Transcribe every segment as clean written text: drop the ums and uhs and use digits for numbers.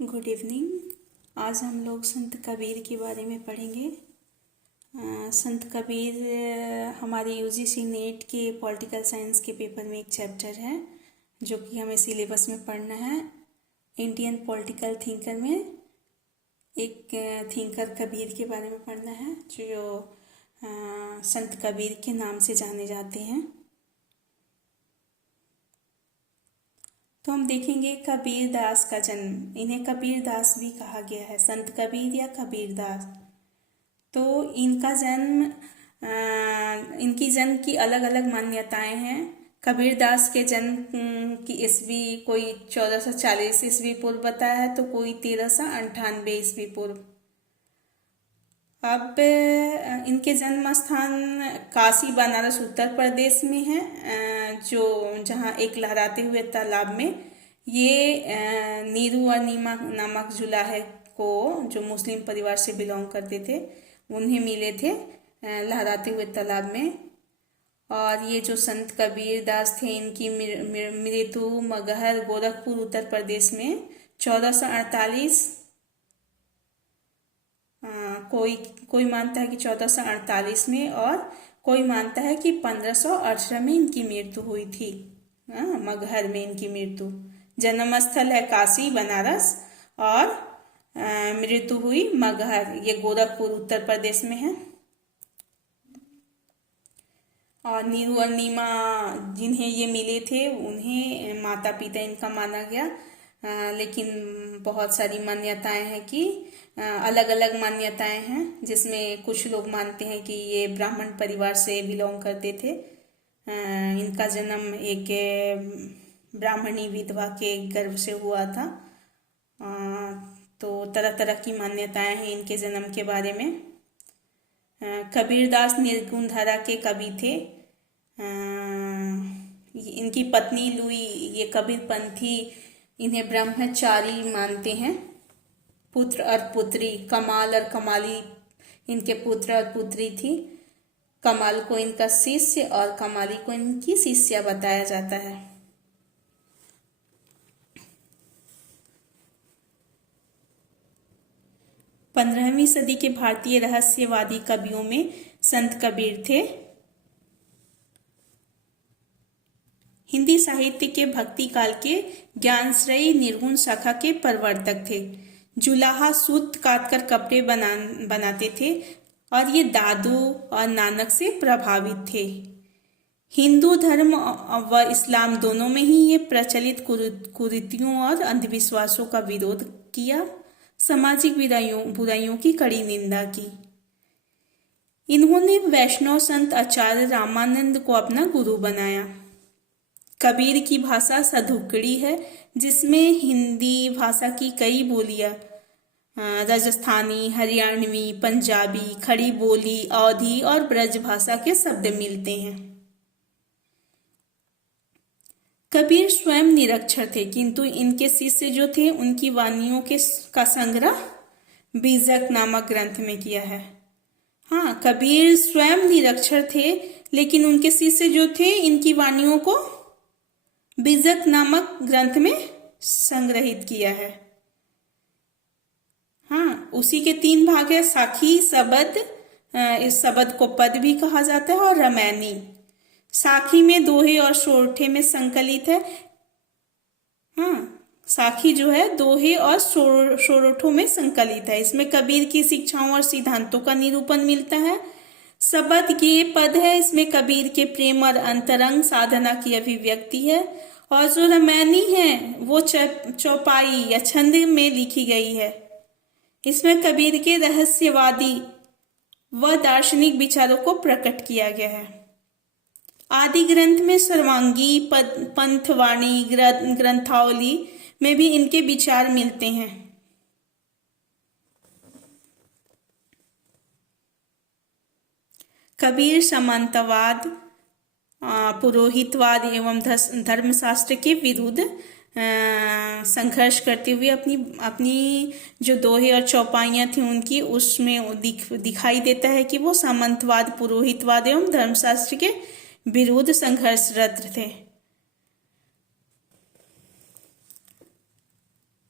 Good evening. आज हम लोग संत कबीर के बारे में पढ़ेंगे। संत कबीर हमारे यूजीसी नेट के पॉलिटिकल साइंस के पेपर में एक चैप्टर है जो कि हमें सिलेबस में पढ़ना है। इंडियन पॉलिटिकल थिंकर में एक थिंकर कबीर के बारे में पढ़ना है जो संत कबीर के नाम से जाने जाते हैं। तो हम देखेंगे कबीर दास का जन्म। इन्हें कबीर दास भी कहा गया है, संत कबीर या कबीर दास। तो इनका जन्म इनकी जन्म की अलग अलग मान्यताएं हैं। कबीर दास के जन्म की ईस्वी कोई 1440 ईस्वी पूर्व बताया है, तो कोई 1398 ईस्वी पूर्व। अब इनके जन्म स्थान काशी बनारस उत्तर प्रदेश में है, जो जहाँ एक लहराते हुए तालाब में ये नीरू और नीमा नामक जुलाहे को, जो मुस्लिम परिवार से बिलोंग करते थे, उन्हें मिले थे लहराते हुए तालाब में। और ये जो संत कबीर दास थे, इनकी मृत्यु मगहर गोरखपुर उत्तर प्रदेश में 1448 कोई मानता है कि 1448 में, और कोई मानता है कि 1518 में इनकी मृत्यु हुई थी। मगहर में इनकी मृत्यु। जन्म स्थल है काशी बनारस और मृत्यु हुई मगहर, ये गोरखपुर उत्तर प्रदेश में है। और नीरू और नीमा जिन्हें ये मिले थे, उन्हें माता पिता इनका माना गया। लेकिन बहुत सारी मान्यताएं हैं कि अलग अलग मान्यताएं हैं, जिसमें कुछ लोग मानते हैं कि ये ब्राह्मण परिवार से बिलोंग करते थे। इनका जन्म एक ब्राह्मणी विधवा के गर्भ से हुआ था। तो तरह तरह की मान्यताएं हैं इनके जन्म के बारे में। कबीरदास निर्गुण धारा के कवि थे। इनकी पत्नी लुई, ये कबीरपंथी इन्हें ब्रह्मचारी मानते हैं। पुत्र और पुत्री, कमाल और कमाली इनके पुत्र और पुत्री थी। कमाल को इनका शिष्य और कमाली को इनकी शिष्या बताया जाता है। पंद्रहवीं सदी के भारतीय रहस्यवादी कवियों में संत कबीर थे। हिंदी साहित्य के भक्ति काल के ज्ञानश्रयी निर्गुण शाखा के प्रवर्तक थे। जुलाहा सूत काटकर कपड़े बनाते थे और ये दादू और नानक से प्रभावित थे। हिंदू धर्म व इस्लाम दोनों में ही ये प्रचलित कुरीतियों और अंधविश्वासों का विरोध किया, सामाजिक बुराइयों की कड़ी निंदा की। इन्होंने वैष्णव संत आचार्य रामानंद को अपना गुरु बनाया। कबीर की भाषा सधुकड़ी है, जिसमें हिंदी भाषा की कई बोलियां, राजस्थानी, हरियाणवी, पंजाबी, खड़ी बोली, अवधी और ब्रज भाषा के शब्द मिलते हैं। कबीर स्वयं निरक्षर थे, किंतु इनके शिष्य जो थे, उनकी वाणियों का संग्रह बीजक नामक ग्रंथ में किया है। हाँ, कबीर स्वयं निरक्षर थे, लेकिन उनके शिष्य जो थे, इनकी वाणियों को बीजक नामक ग्रंथ में संग्रहित किया है। हाँ, उसी के 3 भाग है, साखी, शबद, इस शबद को पद भी कहा जाता है, और रामायणी। साखी में दोहे और सोरठे में संकलित है। हाँ, साखी जो है दोहे और सोरठों में संकलित है। इसमें कबीर की शिक्षाओं और सिद्धांतों का निरूपण मिलता है। शबद ये पद है, इसमें कबीर के प्रेम और अंतरंग साधना की अभिव्यक्ति है। और जो रामायणी है वो चौपाई या छंद में लिखी गई है। इसमें कबीर के रहस्यवादी व दार्शनिक विचारों को प्रकट किया गया है। आदि ग्रंथ में सर्वांगी, पंथवाणी, ग्रंथावली में भी इनके विचार मिलते हैं। कबीर सामंतवाद, पुरोहितवाद एवं धर्मशास्त्र के विरुद्ध संघर्ष करते हुए अपनी जो दोहे और चौपाइयाँ थी उनकी, उसमें दिखाई देता है कि वो सामंतवाद, पुरोहितवाद एवं धर्मशास्त्र के विरुद्ध संघर्षरत थे।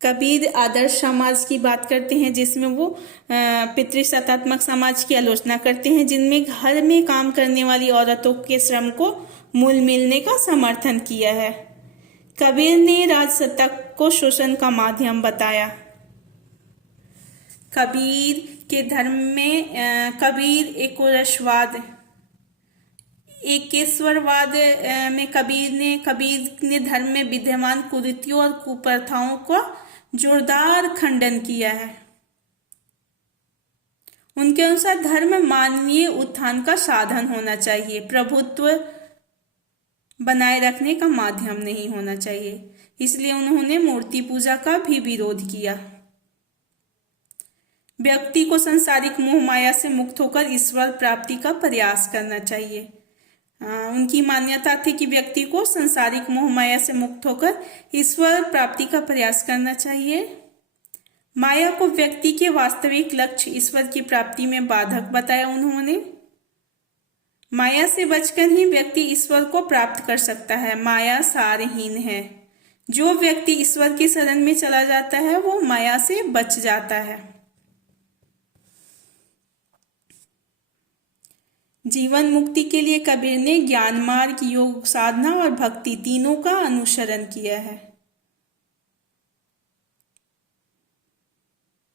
कबीर आदर्श समाज की बात करते हैं, जिसमें वो पितृसत्तात्मक समाज की आलोचना करते हैं, जिनमें घर में काम करने वाली औरतों के श्रम को मूल मिलने का समर्थन किया है। कबीर ने राजसत्ता को शोषण का माध्यम बताया। कबीर के धर्म में कबीर एकेश्वरवाद में कबीर ने धर्म में विद्यमान कुरीतियों और कुप्रथाओं का जोरदार खंडन किया है। उनके अनुसार धर्म मानवीय उत्थान का साधन होना चाहिए, प्रभुत्व बनाए रखने का माध्यम नहीं होना चाहिए। इसलिए उन्होंने मूर्ति पूजा का भी विरोध किया। व्यक्ति को सांसारिक मोह माया से मुक्त होकर ईश्वर प्राप्ति का प्रयास करना चाहिए। उनकी मान्यता थी कि व्यक्ति को सांसारिक मोह माया से मुक्त होकर ईश्वर प्राप्ति का प्रयास करना चाहिए। माया को व्यक्ति के वास्तविक लक्ष्य ईश्वर की प्राप्ति में बाधक बताया उन्होंने। माया से बचकर ही व्यक्ति ईश्वर को प्राप्त कर सकता है। माया सारहीन है। जो व्यक्ति ईश्वर की शरण में चला जाता है वो माया से बच जाता है। जीवन मुक्ति के लिए कबीर ने ज्ञान मार्ग, योग साधना और भक्ति तीनों का अनुसरण किया है।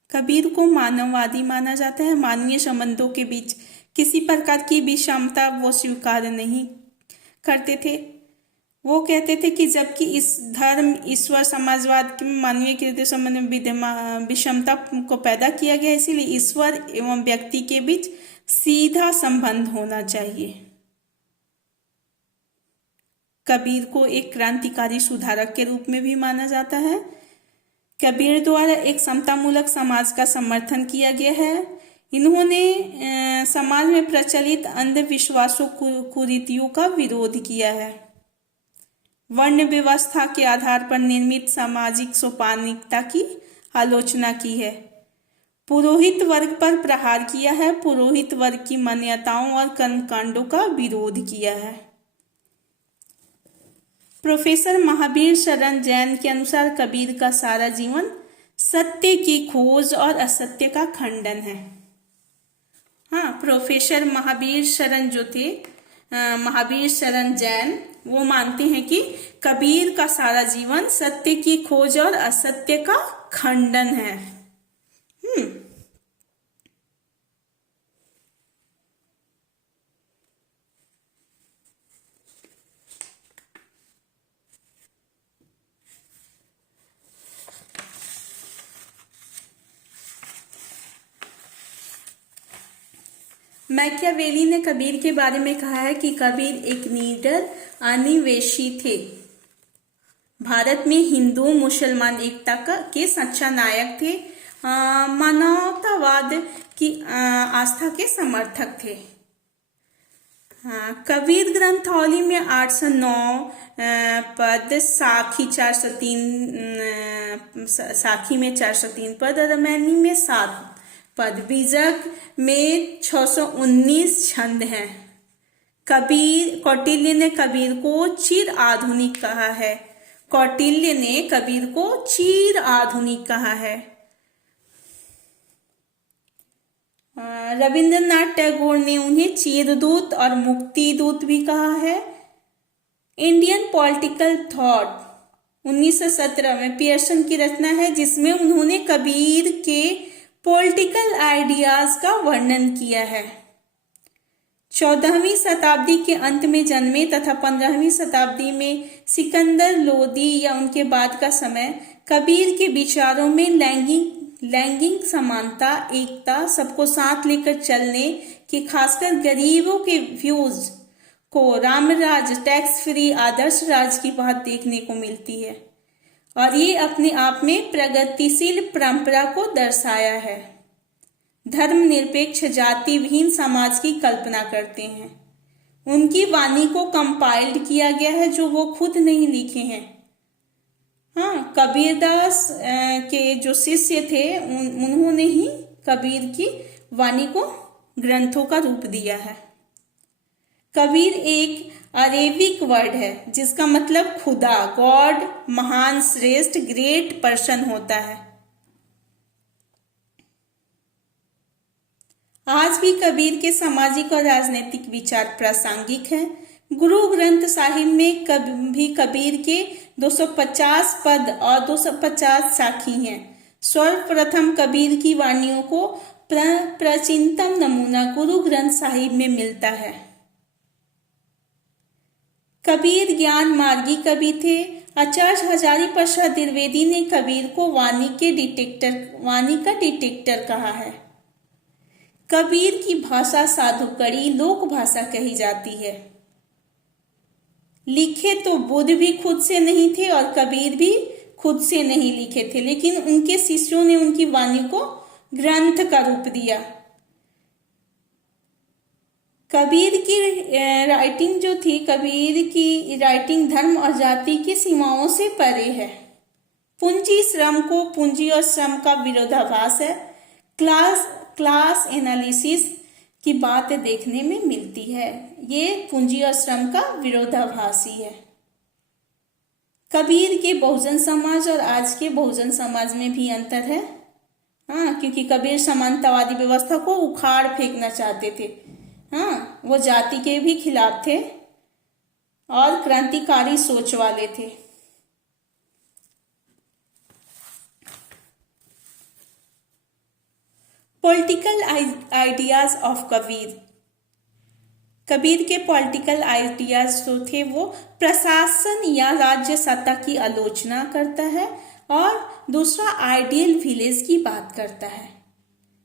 कबीर को मानववादी माना जाता है। मानवीय संबंधों के बीच किसी प्रकार की विषमता वो स्वीकार नहीं करते थे। वो कहते थे कि जबकि इस धर्म, ईश्वर, समाजवाद के मानवीय कृत्य संबंध में विषमता को पैदा किया गया, इसीलिए ईश्वर एवं व्यक्ति के बीच सीधा संबंध होना चाहिए। कबीर को एक क्रांतिकारी सुधारक के रूप में भी माना जाता है। कबीर द्वारा एक समतामूलक समाज का समर्थन किया गया है। इन्होंने समाज में प्रचलित अंधविश्वासों, कुरीतियों का विरोध किया है। वर्ण व्यवस्था के आधार पर निर्मित सामाजिक सोपानिकता की आलोचना की है। पुरोहित वर्ग पर प्रहार किया है। पुरोहित वर्ग की मान्यताओं और कर्मकांडों का विरोध किया है। प्रोफेसर महावीर शरण जैन के अनुसार कबीर का सारा जीवन सत्य की खोज और असत्य का खंडन है। हाँ, प्रोफेसर महावीर शरण जो थे, महावीर शरण जैन, वो मानते हैं कि कबीर का सारा जीवन सत्य की खोज और असत्य का खंडन है। मैकियावेली ने कबीर के बारे में कहा है कि कबीर एक निडर अनिवेशी थे। भारत में हिंदू मुसलमान एकता के सच्चा नायक थे। मानवतावाद की आस्था के समर्थक थे। कबीर ग्रंथावली में 809 पद, साखी 403, साखी में 403 पद, रामायणी में 7 पद, बीजक में 619 छंद हैं। कौटिल्य ने कबीर को चिर आधुनिक कहा है। कौटिल्य ने कबीर को चिर आधुनिक कहा है। रविंद्रनाथ टैगोर ने उन्हें चिरदूत और मुक्ति दूत भी कहा है। इंडियन पॉलिटिकल थॉट 1917 में पियर्सन की रचना है, जिसमें उन्होंने कबीर के पॉलिटिकल आइडियाज का वर्णन किया है। 14वीं शताब्दी के अंत में जन्मे तथा 15वीं शताब्दी में सिकंदर लोदी या उनके बाद का समय कबीर के विचारों में लैंगिक समानता, एकता, सबको साथ लेकर चलने की, खासकर गरीबों के व्यूज को रामराज, टैक्स फ्री, आदर्श राज की बात देखने को मिलती है और ये अपने आप में प्रगतिशील परंपरा को दर्शाया है। धर्मनिरपेक्ष, जाति विहीन समाज की कल्पना करते हैं। उनकी वाणी को कंपाइल्ड किया गया है, जो वो खुद नहीं लिखे हैं। हाँ, कबीरदास के जो शिष्य थे उन्होंने ही कबीर की वाणी को ग्रंथों का रूप दिया है। कबीर एक अरेबिक वर्ड है जिसका मतलब खुदा, गॉड, महान, श्रेष्ठ, ग्रेट पर्सन होता है। आज भी कबीर के सामाजिक और राजनीतिक विचार प्रासंगिक हैं। गुरु ग्रंथ साहिब में भी कबीर के 250 पद और 250 साखी हैं। सर्वप्रथम कबीर की वाणियों को प्राचीनतम नमूना गुरु ग्रंथ साहिब में मिलता है। कबीर ज्ञान मार्गी कवि थे। आचार्य हजारी प्रसाद द्विवेदी ने कबीर को वाणी का डिटेक्टर कहा है। कबीर की भाषा साधुकड़ी लोक भाषा कही जाती है। लिखे तो बुद्ध भी खुद से नहीं थे और कबीर भी खुद से नहीं लिखे थे, लेकिन उनके शिष्यों ने उनकी वाणी को ग्रंथ का रूप दिया। कबीर की राइटिंग जो थी, कबीर की राइटिंग धर्म और जाति की सीमाओं से परे है। पूंजी श्रम को पूंजी और श्रम का विरोधाभास है। क्लास एनालिसिस की बात देखने में मिलती है। ये पूंजी और श्रम का विरोधाभासी है। कबीर के बहुजन समाज और आज के बहुजन समाज में भी अंतर है। क्योंकि कबीर समानतावादी व्यवस्था को उखाड़ फेंकना चाहते थे। वो जाति के भी खिलाफ थे और क्रांतिकारी सोच वाले थे। Political ideas of Kabir. Kabir के पॉलिटिकल आइडियाज जो थे वो प्रशासन या राज्य सत्ता की आलोचना करता है और दूसरा आइडियल विलेज की बात करता है।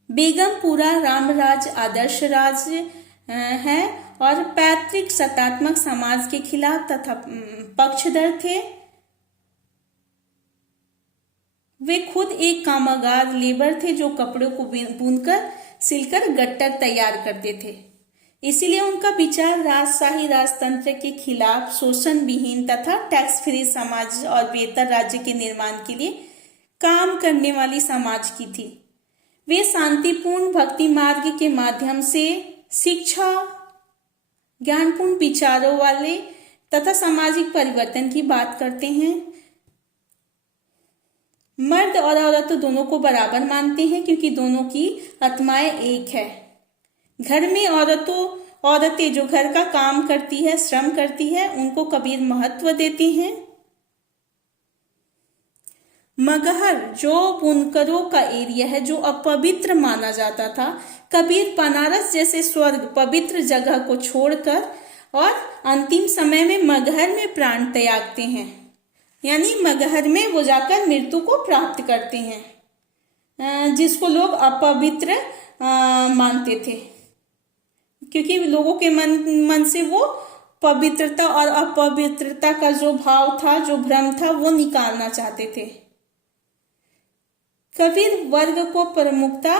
बेगमपुरा रामराज आदर्श राज्य है और पैतृक सत्तात्मक समाज के खिलाफ तथा पक्षधर थे। वे खुद एक कामगार लेबर थे जो कपड़ों को बुनकर सिलकर गट्टर तैयार करते थे। इसीलिए उनका विचार राजशाही राजतंत्र के खिलाफ, शोषण विहीन तथा टैक्स फ्री समाज और बेहतर राज्य के निर्माण के लिए काम करने वाली समाज की थी। वे शांतिपूर्ण भक्ति मार्ग के माध्यम से शिक्षा, ज्ञानपूर्ण विचारों वाले तथा सामाजिक परिवर्तन की बात करते हैं। मर्द और औरत दोनों को बराबर मानते हैं क्योंकि दोनों की आत्माएं एक है। घर में औरतें जो घर का काम करती है, श्रम करती है, उनको कबीर महत्व देते हैं। मगहर जो बुनकरों का एरिया है जो अपवित्र माना जाता था, कबीर बनारस जैसे स्वर्ग पवित्र जगह को छोड़कर और अंतिम समय में मगहर में प्राण त्यागते हैं। यानी मगहर में वो जाकर मृत्यु को प्राप्त करते हैं, जिसको लोग अपवित्र मानते थे, क्योंकि लोगों के मन से वो पवित्रता और अपवित्रता का जो भाव था, जो भ्रम था, वो निकालना चाहते थे। कबीर वर्ग को प्रमुखता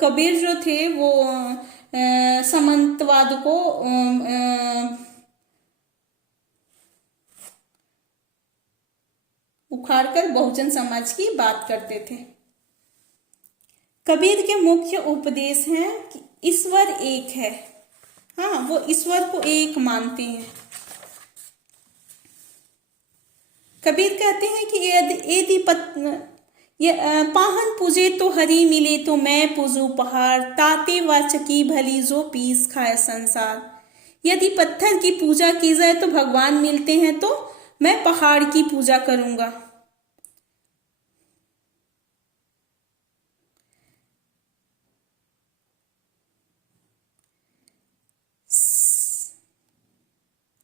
कबीर जो थे वो सामंतवाद को उखाड़कर बहुजन समाज की बात करते थे। कबीर के मुख्य उपदेश हैं कि ईश्वर एक है। वो ईश्वर को एक मानते हैं। कबीर कहते हैं कि यदि पाहन पूजे तो हरि मिले तो मैं पूजू पहाड़, ताते वाचकी भली जो पीस खाए संसार। यदि पत्थर की पूजा की जाए तो भगवान मिलते हैं तो मैं पहाड़ की पूजा करूंगा।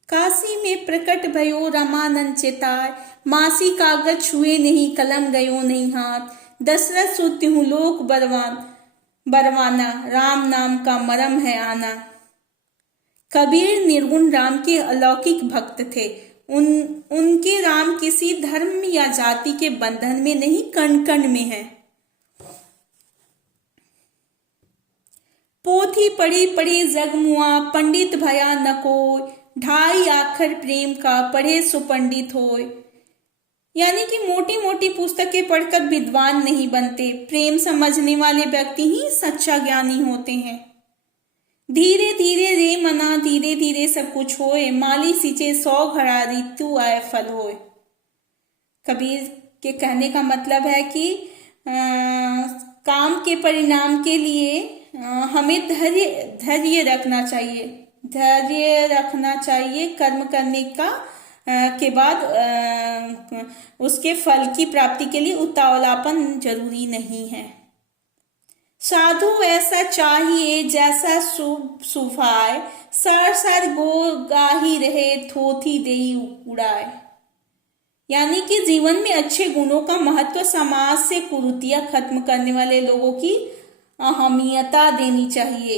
काशी में प्रकट भयो रामानंद चेताय, मासी कागज छुए नहीं कलम गयो नहीं हाथ। दशरथ सुत्ती हूँ लोक बरवाना, राम नाम का मरम है आना। कबीर निर्गुण राम के अलौकिक भक्त थे। उनके राम किसी धर्म या जाति के बंधन में नहीं, कण कण में है। पोथी पढ़ी पढ़ी जगमुआ, पंडित भया न कोय। ढाई आखर प्रेम का पढ़े सो पंडित होय। यानी कि मोटी मोटी पुस्तकें पढ़कर विद्वान नहीं बनते, प्रेम समझने वाले व्यक्ति ही सच्चा ज्ञानी होते हैं। धीरे धीरे रे मना धीरे धीरे सब कुछ होए, माली सींचे 100 घड़ा ऋतु आए फल होए। कबीर के कहने का मतलब है कि काम के परिणाम के लिए हमें धैर्य रखना चाहिए, धैर्य रखना चाहिए। कर्म करने का के बाद उसके फल की प्राप्ति के लिए उतावलापन जरूरी नहीं है। साधु ऐसा चाहिए जैसा सुभाए, सर सर गो गाही रहे थोथी देई उड़ाए। यानी कि जीवन में अच्छे गुणों का महत्व, समाज से कुरीतियां खत्म करने वाले लोगों की अहमियता देनी चाहिए।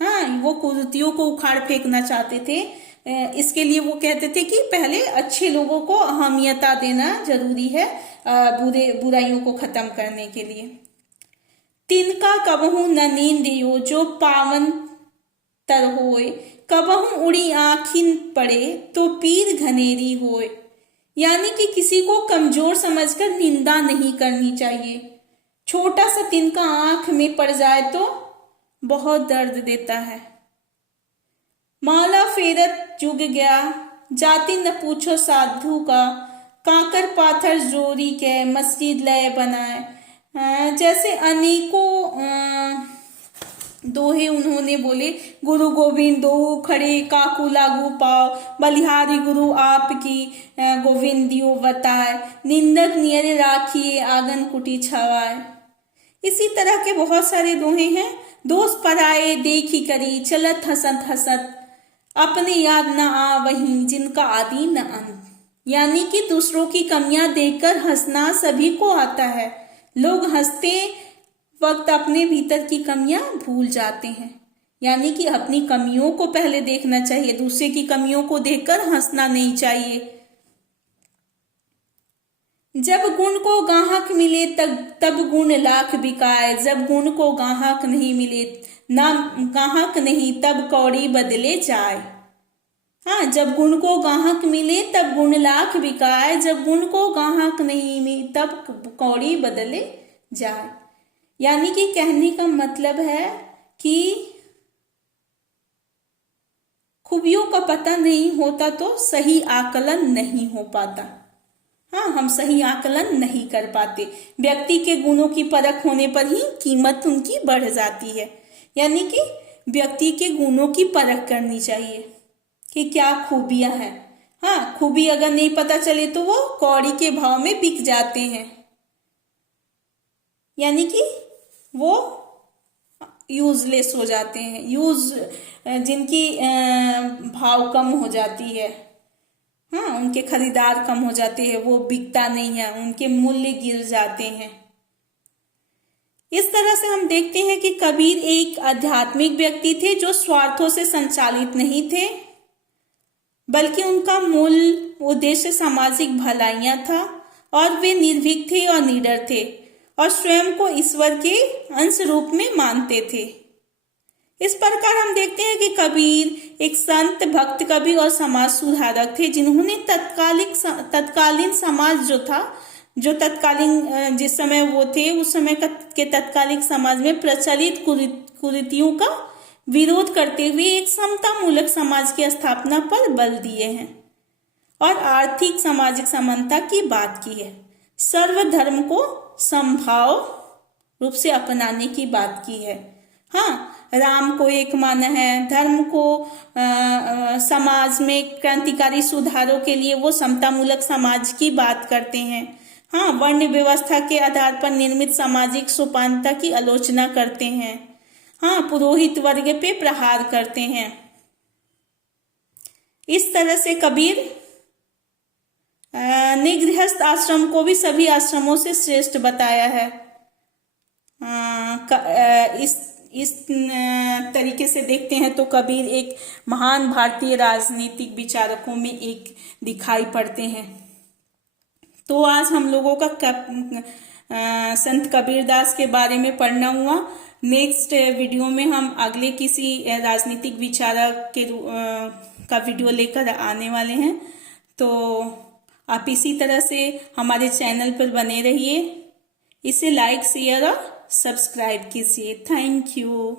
हाँ, वो कुरीतियों को उखाड़ फेंकना चाहते थे, इसके लिए वो कहते थे कि पहले अच्छे लोगों को अहमियता देना जरूरी है बुराइयों को खत्म करने के लिए। तिनका कबहू न नींदियो जो पावन तर होए, कबहू उड़ी आँखिन पड़े तो पीर घनेरी होए। यानी कि किसी को कमजोर समझकर निंदा नहीं करनी चाहिए। छोटा सा तिनका आंख में पड़ जाए तो बहुत दर्द देता है। माला फेरत जुग गया जाति न पूछो साधु का, काकर पाथर जोरी के मस्जिद लय बनाए। जैसे अनेकों दोहे उन्होंने बोले, गुरु गोविंद दो खड़े काकू लागू पाओ, बलिहारी गुरु आपकी गोविंदियो बताए, निंदक नियरे राखिए आंगन कुटी छवाए। इसी तरह के बहुत सारे दोहे हैं। दोष पराए देखी करी चलत हसत हसत, अपने याद न आ वहीं जिनका आदि न अंत। यानी कि दूसरों की कमियां देखकर हंसना सभी को आता है। लोग हंसते वक्त अपने भीतर की कमियां भूल जाते हैं। यानी कि अपनी कमियों को पहले देखना चाहिए, दूसरे की कमियों को देखकर हंसना नहीं चाहिए। जब गुण को गाहक मिले तब गुण लाख बिकाए, जब गुण को गाहक नहीं मिले ना गाहक नहीं तब कौड़ी बदले जाए। हाँ, जब गुण को गाहक मिले तब गुण लाख बिकाए, जब गुण को गाहक नहीं मिले तब कौड़ी बदले जाए। यानी कि कहने का मतलब है कि खूबियों का पता नहीं होता तो सही आकलन नहीं हो पाता। हाँ, हम सही आकलन नहीं कर पाते। व्यक्ति के गुणों की परख होने पर ही कीमत उनकी बढ़ जाती है। यानी कि व्यक्ति के गुणों की परख करनी चाहिए कि क्या खूबियां हैं। हाँ, खूबी अगर नहीं पता चले तो वो कौड़ी के भाव में बिक जाते हैं। यानी कि वो यूजलेस हो जाते हैं, जिनकी भाव कम हो जाती है। हाँ, उनके खरीदार कम हो जाते हैं, वो बिकता नहीं है, उनके मूल्य गिर जाते हैं। इस तरह से हम देखते हैं कि कबीर एक आध्यात्मिक व्यक्ति थे जो स्वार्थों से संचालित नहीं थे, बल्कि उनका मूल उद्देश्य सामाजिक भलाइयां था और वे निर्भीक थे और निडर थे और स्वयं को ईश्वर के अंश रूप में मानते थे। इस प्रकार हम देखते हैं कि कबीर एक संत, भक्त, कवि और समाज सुधारक थे, जिन्होंने तत्कालीन समाज जो तत्कालीन जिस समय वो थे उस समय के तत्कालिक समाज में प्रचलित कुरीतियों का विरोध करते हुए एक समता मूलक समाज की स्थापना पर बल दिए हैं और आर्थिक सामाजिक समानता की बात की है। सर्वधर्म को समभाव रूप से अपनाने की बात की है। हाँ, राम को एक माना है, धर्म को समाज में क्रांतिकारी सुधारों के लिए वो समता मूलक समाज की बात करते हैं। हाँ, वर्ण व्यवस्था के आधार पर निर्मित सामाजिक सोपानता की आलोचना करते हैं। हाँ, पुरोहित वर्ग पे प्रहार करते हैं। इस तरह से कबीर ने गृहस्थ आश्रम को भी सभी आश्रमों से श्रेष्ठ बताया है। इस तरीके से देखते हैं तो कबीर एक महान भारतीय राजनीतिक विचारकों में एक दिखाई पड़ते हैं। तो आज हम लोगों का संत कबीरदास के बारे में पढ़ना हुआ। नेक्स्ट वीडियो में हम अगले किसी राजनीतिक विचारक का वीडियो लेकर आने वाले हैं। तो आप इसी तरह से हमारे चैनल पर बने रहिए, इसे लाइक, शेयर और सब्सक्राइब कीजिए। Thank you.